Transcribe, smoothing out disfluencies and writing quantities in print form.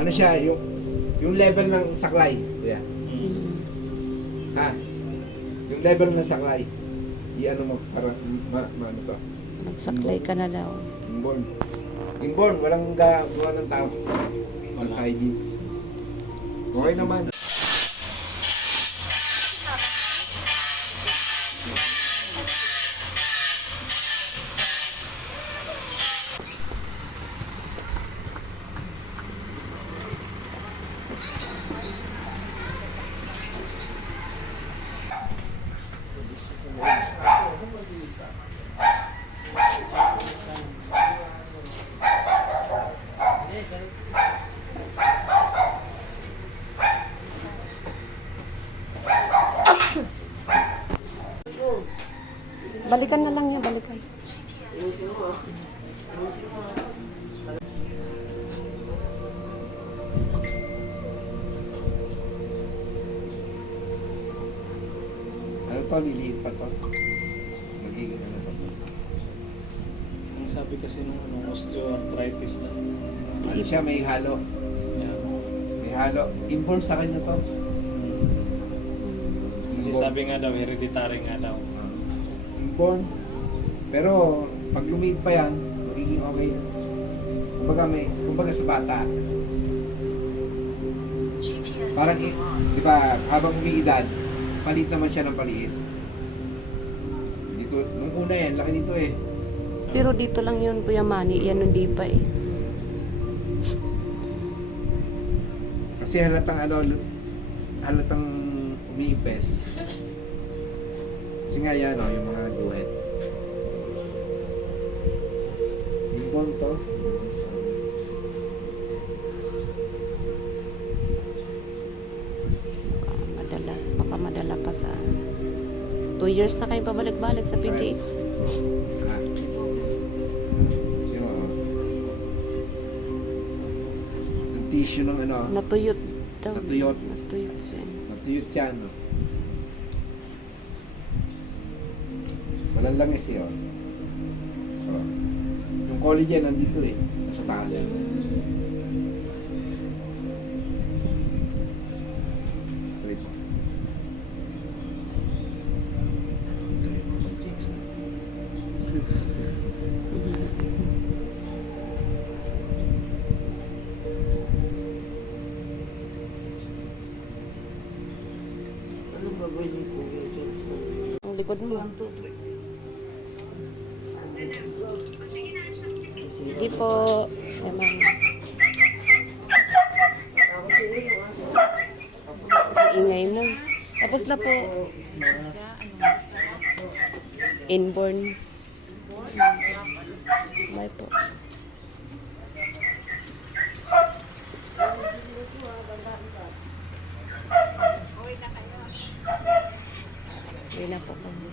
Ano siya, yung level ng saklay. Yeah. Ha? Yung level ng saklay. I-ano mo, para, ano to? Magsaklay ka na daw. Inborn. Inborn, walang gawa ng tao. Sa hygiene. Okay naman. Balikan na lang niya, balikan. Ano to, liliit pa to. Magiging ano to. Ang sabi kasi nung osteoarthritis na. Ano siya, may halo. Yeah. May halo. Inborn sa kanya to. Kasi sabi nga daw, hereditary nga daw. Inborn. Pero pag lumiit pa yan, magiging okay na. Kumbaga sa bata. Parang, di ba, habang umiidad, palit naman siya ng paliit. Dito, nung una yan, laki dito eh. Pero dito lang yun, Kuya Manny. Yan hindi pa eh. Kasi halatang umiipes. Kasi nga yan, yung mga guhit. Inborn to. Baka madala pa sa 2 years na kayo pabalik-balik sa PGH. Ha? Yung tissue ng ano, Natuyot daw. Natuyot. Natuyot siya. natuyot yan, no? Walang langis eh, oh. Oh. Yung collagen nandito eh, nasa taas. Straight mo. Anong gagawin niyo po? Ang likod mo. 1, 2, 3. Hindi po. Naman. Ingay na. Tapos na po. Inborn. Bye po. Uwi na po kami.